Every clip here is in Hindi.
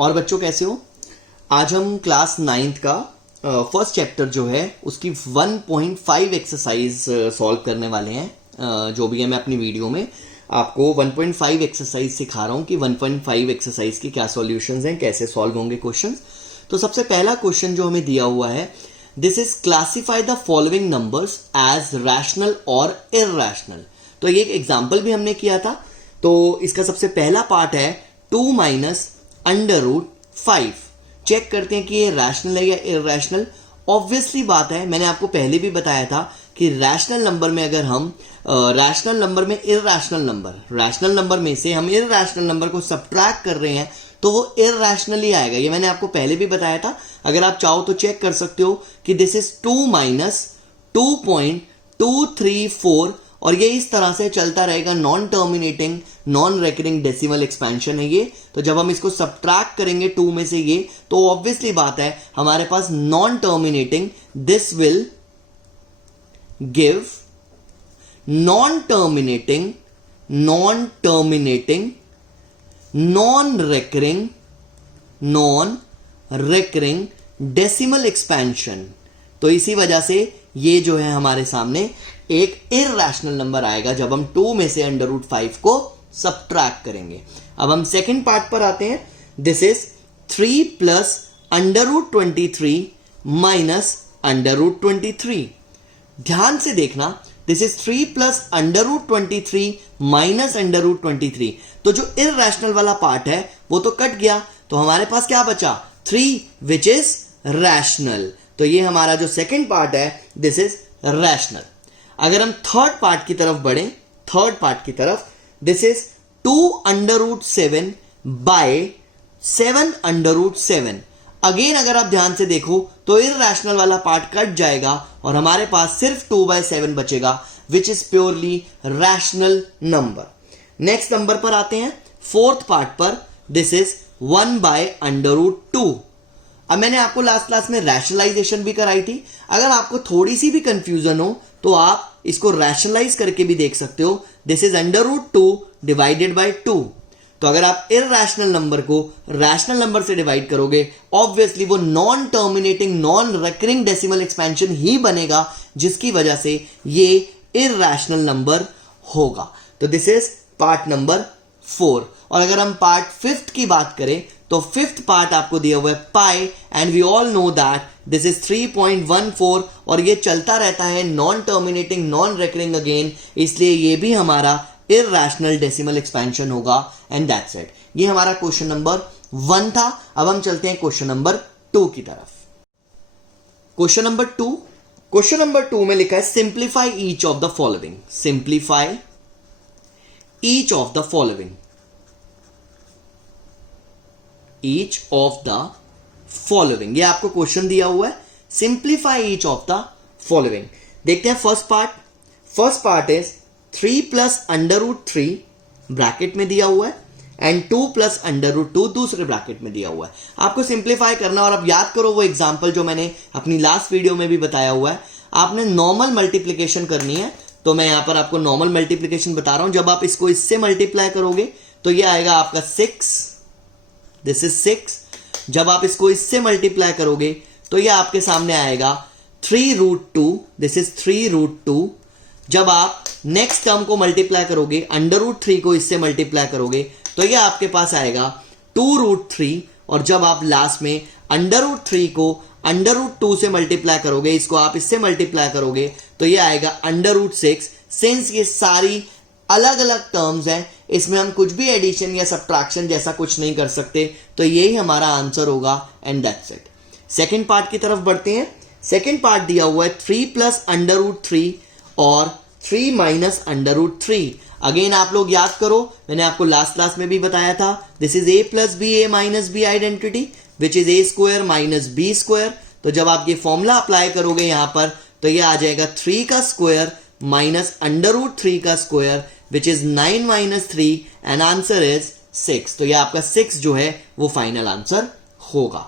और बच्चों कैसे हो? आज हम क्लास 9th का फर्स्ट चैप्टर जो है उसकी 1.5 एक्सरसाइज सॉल्व करने वाले हैं। जो भी है मैं अपनी वीडियो में आपको 1.5 एक्सरसाइज सिखा रहा हूँ कि 1.5 एक्सरसाइज के क्या सॉल्यूशंस हैं, कैसे सॉल्व होंगे क्वेश्चंस। तो सबसे पहला क्वेश्चन जो हमें दिया हुआ है, this is classify the following numbers as rational और इररैशनल। तो ये एक एग्जाम्पल भी हमने किया था। तो इसका सबसे पहला पार्ट है 2 माइनस अंडर रूट 5। चेक करते हैं कि ये रैशनल है या इररैशनल। ऑब्वियसली बात है, मैंने आपको पहले भी बताया था कि रैशनल नंबर में अगर हम रैशनल नंबर में रैशनल नंबर में से हम इररैशनल नंबर को सब्ट्रैक्ट कर रहे हैं तो वो इररैशनल ही आएगा। ये मैंने आपको पहले भी बताया था। अगर आप चाहो तो चेक कर सकते हो कि दिस इज 2 माइनस 2.234 और ये इस तरह से चलता रहेगा। Non terminating non recurring decimal expansion है ये। तो जब हम इसको सब्ट्रैक्ट करेंगे 2 में से ये, तो ऑब्वियसली बात है हमारे पास non terminating, this will give non terminating non recurring decimal expansion. तो इसी वजह से ये जो है हमारे सामने एक इररैशनल नंबर आएगा जब हम 2 में से अंडर रूट 5 को सब्ट्रैक्ट करेंगे। अब हम सेकंड पार्ट पर आते हैं। This is 3 plus under root 23 minus under root 23। ध्यान से देखना, this is 3 plus under root 23 minus under root 23। तो जो इररैशनल वाला पार्ट है वो तो कट गया, तो हमारे पास क्या बचा 3 विच इज रैशनल। तो ये हमारा जो सेकंड पार्ट है दिस इज रैशनल। अगर हम थर्ड पार्ट की तरफ बढ़े, this is 2 under root 7 by 7 under root 7। Again अगर आप ध्यान से देखो तो इररैशनल वाला पार्ट कट जाएगा और हमारे पास सिर्फ 2/7 बचेगा which is purely rational number. Next number पर आते हैं, फोर्थ पार्ट पर। This is 1 by under root 2। अब मैंने आपको लास्ट क्लास में रैशनलाइजेशन भी कराई थी। अगर आपको थोड़ी सी भी कंफ्यूजन हो तो आप इसको रैशनलाइज करके भी देख सकते हो। This is under root 2 divided by 2। तो अगर आप इररैशनल नंबर को रैशनल नंबर से डिवाइड करोगे, ऑब्वियसली वो non terminating non recurring decimal expansion ही बनेगा, जिसकी वजह से ये इररैशनल नंबर होगा। तो दिस इज पार्ट नंबर 4। और अगर हम पार्ट 5th की बात करें तो 5th पार्ट आपको दिया हुआ है pi, and we all know that this is 3.14 और ये चलता रहता है non terminating non recurring again, इसलिए ये भी हमारा इररैशनल डेसिमल एक्सपेंशन होगा। And that's it. ये हमारा क्वेश्चन नंबर 1 था। अब हम चलते हैं क्वेश्चन नंबर 2 की तरफ। क्वेश्चन नंबर 2 में लिखा है simplify each of the following. Each of the following, ये आपको क्वेश्चन दिया हुआ है। Simplify each of the following. देखते हैं first part is 3 plus under root 3 bracket में दिया हुआ है एंड 2 प्लस अंडर रूट 2 दूसरे ब्रैकेट में दिया हुआ है। आपको सिंप्लीफाई करना, और अब याद करो वो एग्जांपल जो मैंने अपनी लास्ट वीडियो में भी बताया हुआ है। आपने नॉर्मल मल्टीप्लिकेशन करनी है, तो मैं यहां पर आपको नॉर्मल मल्टीप्लिकेशन बता रहा हूं। जब आप इसको इससे मल्टीप्लाई करोगे तो ये आएगा आपका 6, दिस इज 6। जब आप इसको इससे मल्टीप्लाई करोगे तो ये आपके सामने आएगा 3 रूट 2, दिस इज 3 रूट 2। जब आप नेक्स्ट टर्म को मल्टीप्लाई करोगे, अंडर रूट 3 को इससे मल्टीप्लाई करोगे तो ये आपके पास आएगा 2 रूट 3। और जब आप लास्ट में अंडर रूट 3 को अंडर रूट 2 से मल्टीप्लाई करोगे, इसको आप इससे मल्टीप्लाई करोगे तो ये आएगा अंडर रूट 6। सिंस ये सारी अलग अलग टर्म्स हैं, इसमें हम कुछ भी एडिशन या सब्ट्रैक्शन जैसा कुछ नहीं कर सकते, तो यही हमारा आंसर होगा। And that's it. Second part की तरफ बढ़ते हैं। सेकेंड पार्ट दिया हुआ है 3 प्लस अंडर रूट 3 और 3 माइनस अंडर रूट 3। अगेन आप लोग याद करो, मैंने आपको लास्ट क्लास में भी बताया था, this is a plus B A minus B identity which is a square minus B square. तो जब आप ये फॉर्मूला अप्लाई करोगे यहां पर तो ये आ जाएगा 3 का स्क्वायर माइनस अंडर रूट 3 का square which is 9 minus 3 and answer is 6। तो ये आपका 6 जो है वो फाइनल आंसर होगा।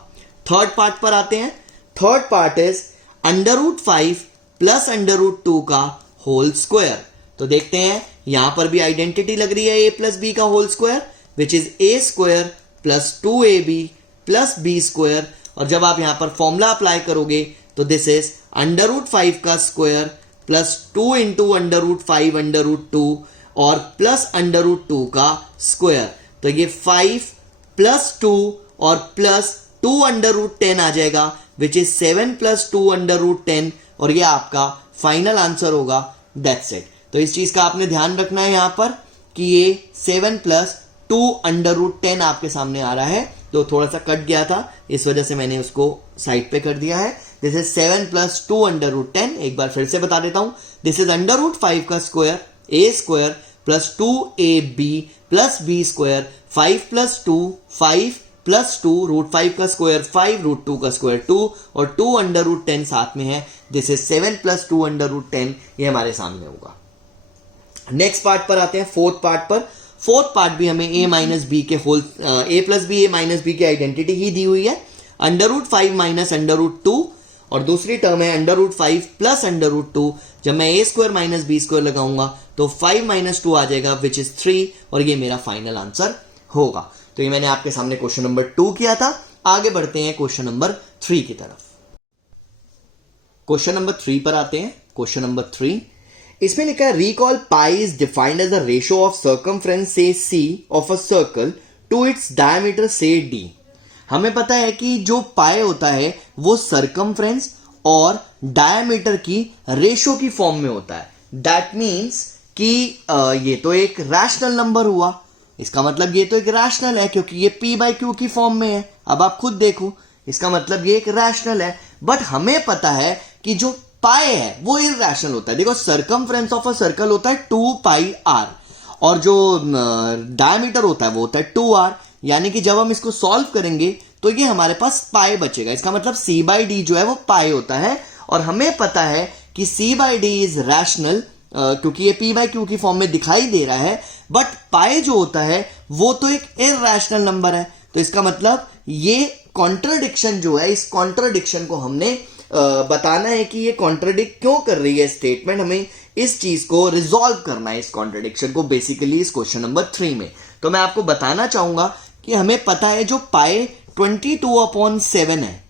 थर्ड पार्ट पर आते हैं। Third part is under root 5 plus under root 2 का होल स्क्वायर। तो देखते हैं यहां पर भी आइडेंटिटी लग रही है a प्लस बी का whole square which is a square plus 2ab plus B square, और जब आप यहां पर फॉर्मूला अप्लाई करोगे तो दिस इज √5 का स्क्वायर प्लस 2 इंटू √5 √2 और प्लस √2 का स्क्वायर। तो ये 5 प्लस 2 और प्लस 2 √10 आ जाएगा, विच इज 7 प्लस 2 √10, और ये आपका फाइनल आंसर होगा। That's it. तो इस चीज का आपने ध्यान रखना है यहां पर कि ये 7 प्लस 2 √10 आपके सामने आ रहा है, तो थोड़ा सा कट गया था, इस वजह से मैंने उसको साइड पे कर दिया है। This is 7 plus 2 √10। एक बार फिर से बता देता हूं, दिस इज √5 का square a square plus 2ab plus b square, 5 plus 2 5 plus 2 √5 का स्क्वायर 5 √2 का स्क्वायर 2 और 2 √10 साथ में है। दिस इज 7 प्लस 2 √10, ये हमारे सामने होगा। नेक्स्ट पार्ट पर आते हैं, फोर्थ पार्ट पर। फोर्थ पार्ट भी हमें a माइनस बी के whole a plus B, a minus B की आइडेंटिटी ही दी हुई है। √5 माइनस √2 और दूसरी टर्म है √5 प्लस √2। जब मैं a square minus B square लगाऊंगा तो 5 माइनस 2 आ जाएगा, विच इज 3, और ये मेरा फाइनल आंसर होगा। तो ये मैंने आपके सामने क्वेश्चन नंबर 2 किया था। आगे बढ़ते हैं क्वेश्चन नंबर 3 की तरफ। क्वेश्चन नंबर 3 पर आते हैं। क्वेश्चन नंबर 3, इसमें लिखा है recall pi is defined as the ratio of circumference से C of a circle to its diameter से डी। हमें पता है कि जो पाई होता है वो सर्कमफ्रेंस और डायमीटर की रेशियो की फॉर्म में होता है। दैट मीन्स कि ये तो एक रैशनल नंबर हुआ, इसका मतलब ये तो एक रैशनल है क्योंकि ये p/q की फॉर्म में है। अब आप खुद देखो, इसका मतलब ये एक रैशनल है। बट हमें पता है कि जो पाई है वो इरैशनल होता है। देखो, सर्कमफ्रेंस ऑफ अ सर्कल होता है 2πr और जो डायमीटर होता है वो होता है 2r, यानी कि जब हम इसको सॉल्व करेंगे तो ये हमारे पास पाई बचेगा। इसका मतलब c/d जो है वो पाई होता है, और हमें पता है कि c/d इज रैशनल क्योंकि ये p/q की फॉर्म में दिखाई दे रहा है। बट पाई जो होता है वो तो एक इरैशनल नंबर है। तो इसका मतलब ये कॉन्ट्राडिक्शन जो है, इस कॉन्ट्राडिक्शन को हमने बताना है कि ये कॉन्ट्राडिक्ट क्यों कर रही है स्टेटमेंट। हमें इस चीज को रिजॉल्व करना है, इस कॉन्ट्राडिक्शन को, बेसिकली इस क्वेश्चन नंबर 3 में। तो मैं आपको बताना चाहूंगा कि हमें पता है जो पाई 22/7 है,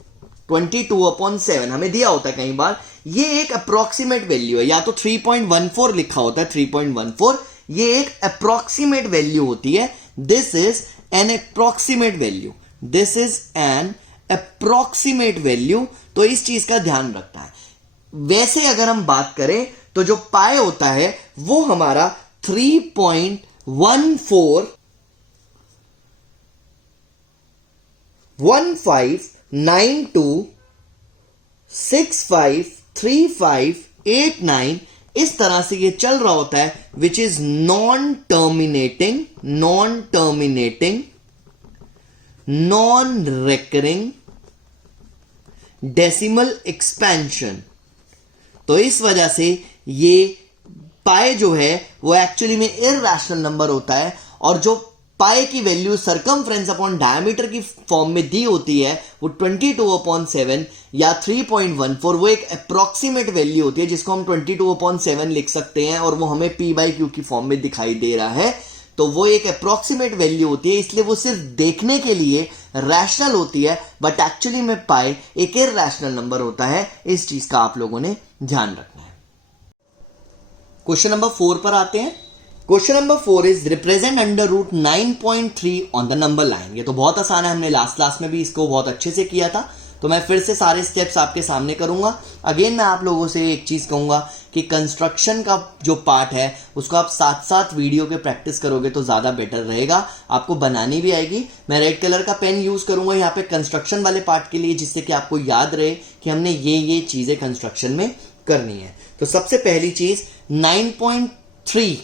22/7 हमें दिया होता है कई बार, ये एक अप्रोक्सीमेट वैल्यू है। या तो 3.14 लिखा होता है, 3.14, ये एक अप्रोक्सीमेट वैल्यू होती है। This is an approximate value, this is an approximate value. तो इस चीज का ध्यान रखना है। वैसे अगर हम बात करें तो जो पाई होता है वो हमारा 3.141592653589 इस तरह से ये चल रहा होता है, which is non terminating, non recurring decimal expansion. तो इस वजह से ये पाई जो है वो एक्चुअली में इरैशनल नंबर होता है, और जो पाई की वैल्यू सर्कमफ्रेंस अपॉन डायमीटर की फॉर्म में दी होती है वो 22/7 या 3.14, वो एक अप्रोक्सीमेट वैल्यू होती है जिसको हम 22/7 लिख सकते हैं, और वो हमें p/q की फॉर्म में दिखाई दे रहा है। तो वो एक अप्रोक्सीमेट वैल्यू होती है, इसलिए वो सिर्फ देखने के लिए रैशनल होती है, बट एक्चुअली में पाई एक इरैशनल नंबर होता है। इस चीज का आप लोगों ने ध्यान रखना है। क्वेश्चन नंबर 4 पर आते हैं। Question number 4 is represent √9.3 on the number line. ये तो बहुत आसान है, हमने लास्ट क्लास में भी इसको बहुत अच्छे से किया था, तो मैं फिर से सारे स्टेप्स आपके सामने करूंगा। अगेन मैं आप लोगों से एक चीज कहूंगा कि कंस्ट्रक्शन का जो पार्ट है उसको आप साथ साथ वीडियो के प्रैक्टिस करोगे तो ज्यादा बेटर रहेगा, आपको बनानी भी आएगी। मैं रेड कलर का पेन यूज करूंगा यहाँ पे कंस्ट्रक्शन वाले पार्ट के लिए, जिससे कि आपको याद रहे कि हमने ये चीजें कंस्ट्रक्शन में करनी है। तो सबसे पहली चीज 9.3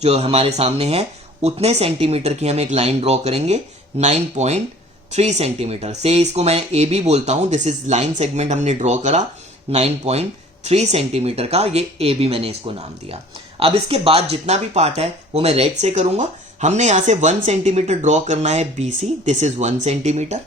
जो हमारे सामने है उतने सेंटीमीटर की हम एक लाइन ड्रॉ करेंगे, 9.3 सेंटीमीटर से। इसको मैं ए बी बोलता हूं। दिस इज लाइन सेगमेंट हमने ड्रॉ करा 9.3 सेंटीमीटर का, ये ए बी मैंने इसको नाम दिया। अब इसके बाद जितना भी पार्ट है वो मैं रेड से करूंगा। हमने यहां से 1 सेंटीमीटर ड्रॉ करना है B C, this is 1 centimetre.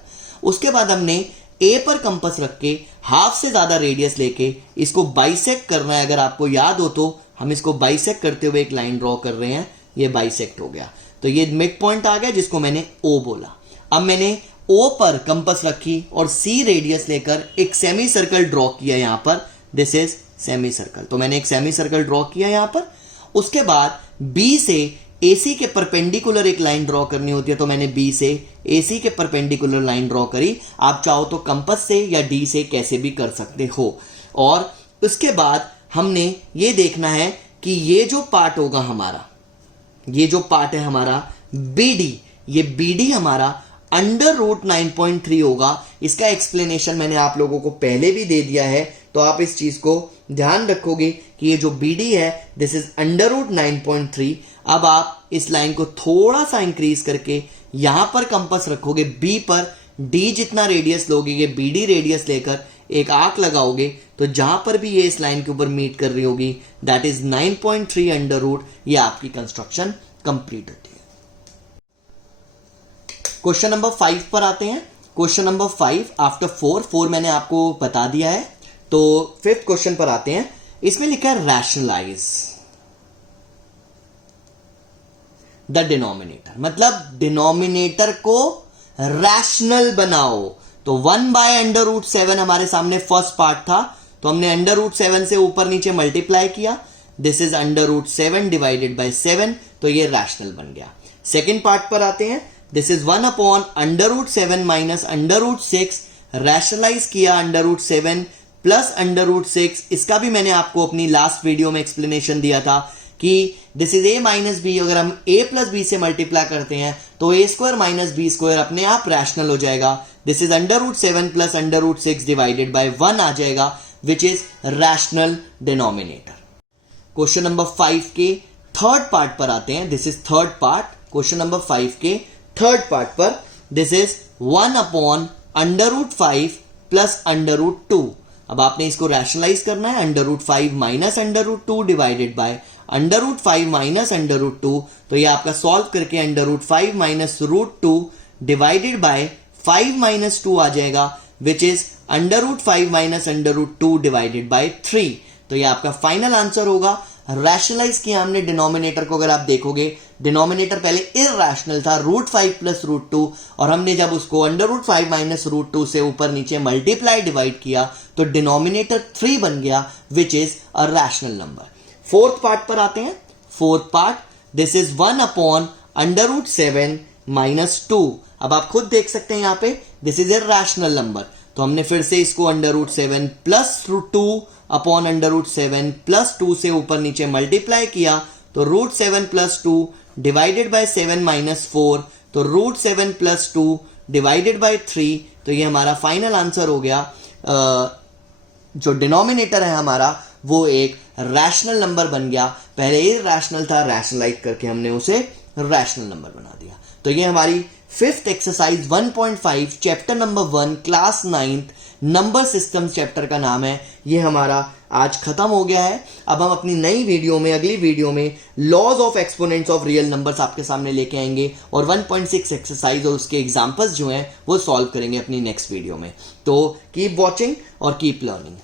उसके बाद हमने ए पर कंपास रख के हाफ से ज्यादा रेडियस लेके इसको बाइसेक्ट करना है। अगर आपको याद हो तो हम इसको बाइसेक्ट करते हुए एक लाइन ड्रॉ कर रहे हैं, ये बाइसेक्ट हो गया। तो ये मिड पॉइंट आ गया जिसको मैंने ओ बोला। अब मैंने ओ पर कंपास रखी और सी रेडियस लेकर एक सेमी सर्कल ड्रॉ किया यहां पर, दिस इज सेमी सर्कल। तो मैंने एक सेमी सर्कल ड्रॉ किया यहां पर। उसके बाद बी से AC के परपेंडिकुलर एक लाइन ड्रॉ करनी होती है, तो मैंने B से AC के परपेंडिकुलर लाइन ड्रॉ करी। आप चाहो तो कंपास से या D से कैसे भी कर सकते हो। और उसके बाद हमने ये देखना है कि ये जो पार्ट होगा हमारा, ये जो पार्ट है हमारा BD, ये BD हमारा अंडर रूट 9.3 होगा। इसका एक्सप्लेनेशन मैंने आप लोगों को पहले भी दे दिया है, तो आप इस चीज को ध्यान रखोगे कि ये जो BD है दिस इज अंडर रूट 9.3। अब आप इस लाइन को थोड़ा सा इंक्रीज करके यहां पर कंपास रखोगे B पर, D जितना रेडियस लोगे, ये BD रेडियस लेकर एक आर्क लगाओगे, तो जहां पर भी ये इस लाइन के ऊपर मीट कर रही होगी दैट इज 9.3 अंडर रूट, ये आपकी कंस्ट्रक्शन कंप्लीट होती है। क्वेश्चन नंबर 5 पर आते हैं। क्वेश्चन नंबर 5 आफ्टर 4 मैंने आपको बता दिया है, तो 5th क्वेश्चन पर आते हैं। इसमें लिखा है रैशनलाइज द डिनोमिनेटर, मतलब डिनोमिनेटर को रैशनल बनाओ। तो 1/√7 हमारे सामने फर्स्ट पार्ट था, तो हमने √7 से ऊपर नीचे मल्टीप्लाई किया, दिस इज √7 डिवाइडेड बाय 7, तो ये रैशनल बन गया। सेकेंड पार्ट पर आते हैं। दिस इज 1/√7 माइनस √6, रैशनलाइज किया √7 प्लस √6। इसका भी मैंने आपको अपनी लास्ट वीडियो में एक्सप्लेनेशन दिया था कि this is a minus B, अगर हम a प्लस बी से मल्टीप्लाई करते हैं तो a² माइनस b² अपने आप रैशनल हो जाएगा। This is √7 plus √6 divided by 1 आ जाएगा, which is rational denominator. Question number 5 के थर्ड पार्ट पर आते हैं। This is third part, question number 5 के थर्ड पार्ट पर। This is 1/√5 plus √2। अब आपने इसको रैशनलाइज करना है, √5 माइनस √2 डिवाइडेड बाय √5 माइनस √2, तो ये आपका सॉल्व करके √5 माइनस √2 डिवाइडेड बाय 5 माइनस 2 आ जाएगा, which is √5 minus √2 divided bye 3। तो ये आपका फाइनल आंसर होगा। रैशनलाइज किया हमने डिनोमिनेटर को, अगर आप देखोगे डिनोमिनेटर पहले इरैशनल था √5 प्लस √2, और हमने जब उसको √5 माइनस √2 से ऊपर नीचे मल्टीप्लाई डिवाइड किया तो डिनोमिनेटर 3 बन गया, which is a rational number. Fourth part पर आते हैं। Fourth part, this is 1/√7 minus 2। अब आप खुद देख सकते हैं यहां पे this is a rational number, तो हमने फिर से इसको √7 प्लस 2 अपॉन √7 प्लस 2 से ऊपर नीचे मल्टीप्लाई किया, तो √7 प्लस 2 डिवाइडेड बाय 7 माइनस 4, तो √7 प्लस 2 डिवाइडेड बाय 3, तो ये हमारा फाइनल आंसर हो गया। जो डिनोमिनेटर है हमारा वो एक रैशनल नंबर बन गया। पहले इरैशनल था, रैशनलाइज करके हमने उसे रैशनल नंबर बना दिया। तो ये हमारी 5th exercise 1.5 chapter number 1 class 9th number system chapter का नाम है, ये हमारा आज खत्म हो गया है। अब हम अपनी नई वीडियो में, अगली वीडियो में laws of exponents of real numbers आपके सामने लेके आएंगे, और 1.6 एक्सरसाइज और उसके एग्जांपल्स जो हैं वो सॉल्व करेंगे अपनी नेक्स्ट वीडियो में। तो कीप वॉचिंग और कीप लर्निंग।